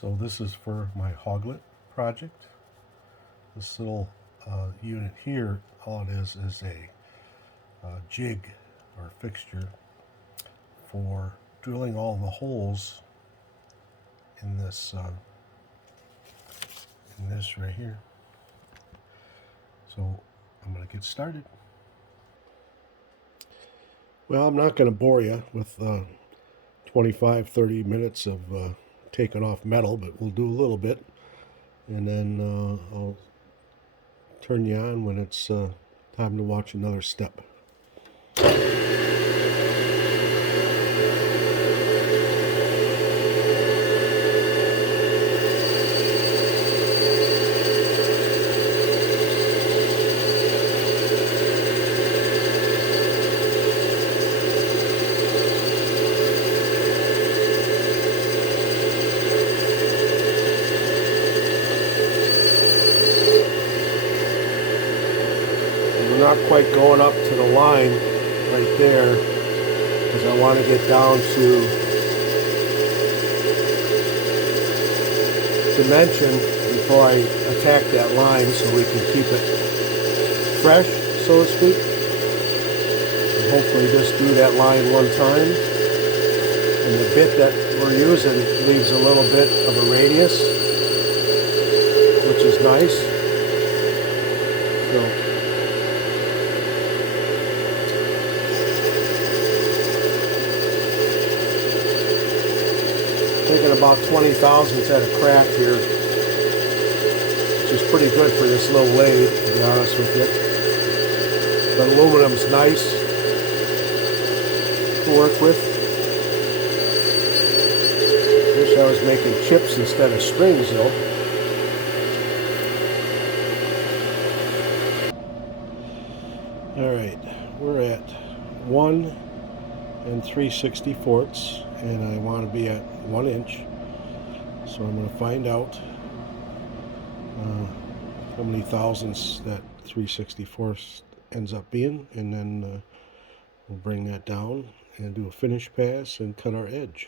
So this is for my Hoglet project. This little unit here, all it is a jig or fixture for drilling all the holes in this right here. So I'm going to get started. Well, I'm not going to bore you with 25-30 minutes of taking off metal, but we'll do a little bit, and then I'll turn you on when it's time to watch another step. Not quite going up to the line right there because I want to get down to dimension before I attack that line so we can keep it fresh, so to speak. And hopefully just do that line one time. And the bit that we're using leaves a little bit of a radius, which is nice. So taking about 20 thousandths at a crack here, which is pretty good for this little lathe, to be honest with you. The aluminum's nice to work with. Wish I was making chips instead of springs though. Alright, we're at 1 3/64, and I want to be at 1 inch, so I'm going to find out how many thousandths that 3/64 ends up being, and then we'll bring that down and do a finish pass and cut our edge.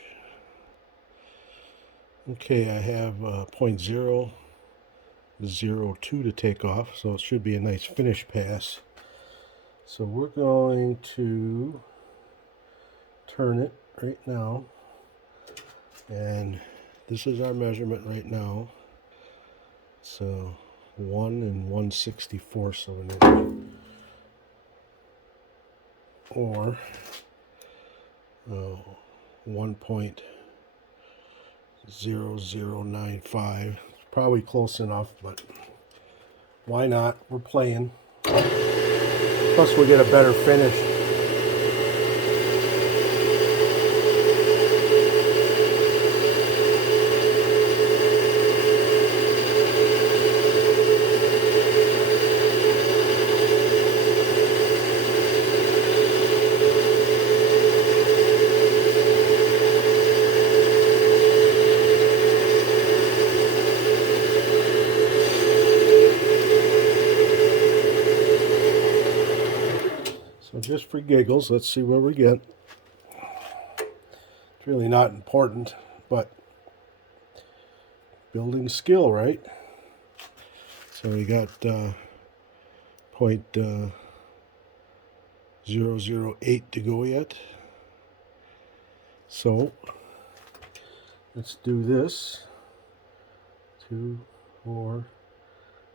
Okay, I have 0.002 to take off, so it should be a nice finish pass. So we're going to turn it right now, and this is our measurement right now. So 1 1/64 of an inch, or 1.0095. Probably close enough, but why not? We're playing. Plus we'll get a better finish. So just for giggles, let's see what we get. It's really not important, but building skill, right? So we got 0.008 to go yet. So let's do this. 2, 4,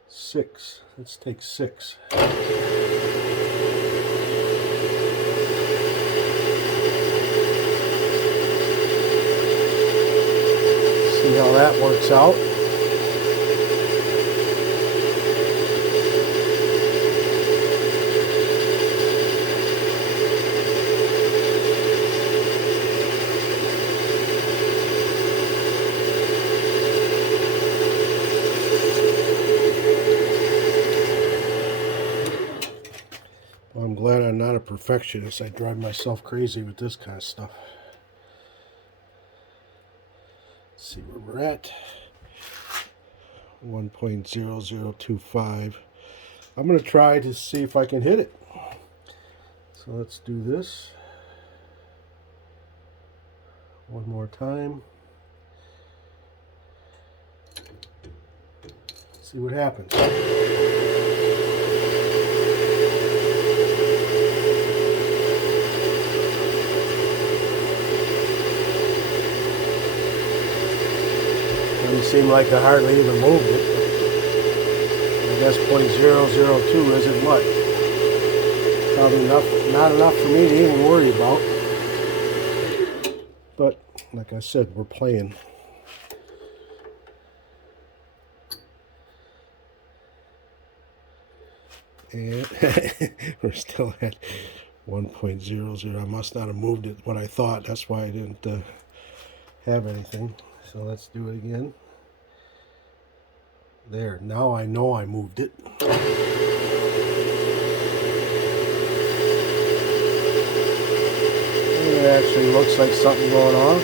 6. Let's take 6. See how that works out. Well, I'm glad I'm not a perfectionist. I drive myself crazy with this kind of stuff. Let's see where we're at. 1.0025. I'm going to try to see if I can hit it. So let's do this one more time. See what happens. Doesn't seem like I hardly even moved it. I guess 0.002 isn't much. Probably not enough for me to even worry about. But like I said, we're playing. And we're still at 1.00. I must not have moved it what I thought. That's why I didn't have anything. So let's do it again. There. Now I know I moved it. It actually looks like something going on.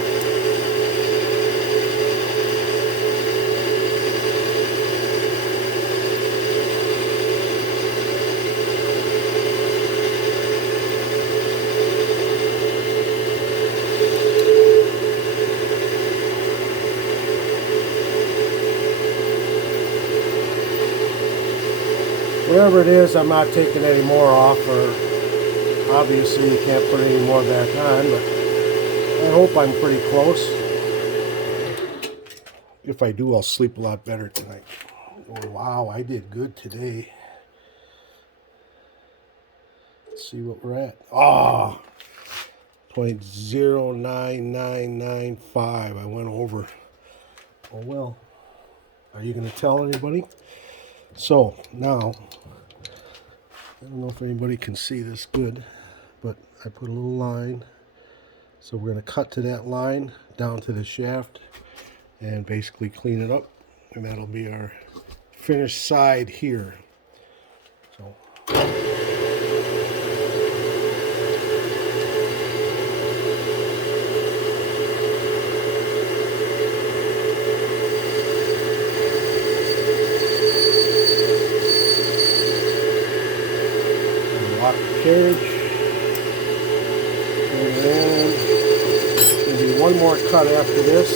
Whatever it is, I'm not taking any more off, or obviously you can't put any more back on, but I hope I'm pretty close. If I do, I'll sleep a lot better tonight. Oh, wow, I did good today. Let's see what we're at. Ah, 0.09995. I went over. Oh, well. Are you going to tell anybody? So, now, I don't know if anybody can see this good, but I put a little line. So we're going to cut to that line, down to the shaft, and basically clean it up. And that'll be our finished side here. So. Lock the carriage. And then maybe one more cut after this.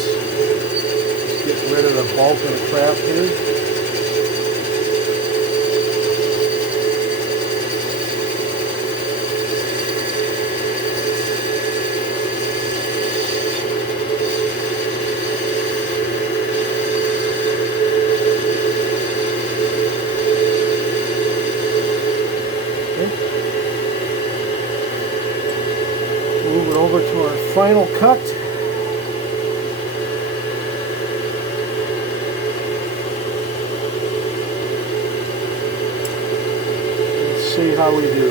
Just get rid of the bulk of the crap here. Move it over to our final cut. Let's see how we do.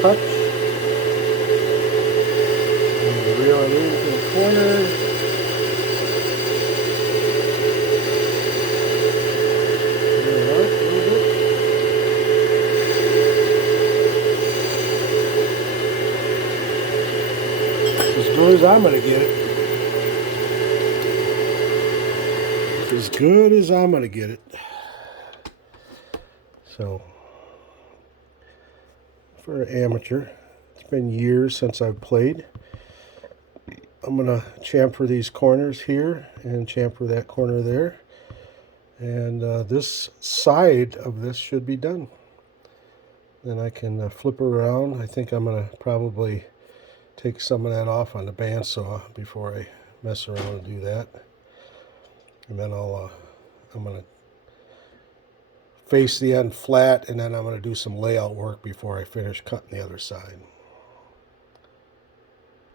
Touch and reel it into the corner. There we are, a little bit. As good as I'm going to get it. As good as I'm going to get it. So. For an amateur, it's been years since I've played. I'm going to chamfer these corners here and chamfer that corner there. And this side of this should be done. Then I can flip around. I think I'm going to probably take some of that off on the bandsaw before I mess around and do that. And then I'm going to face the end flat, and then I'm going to do some layout work before I finish cutting the other side.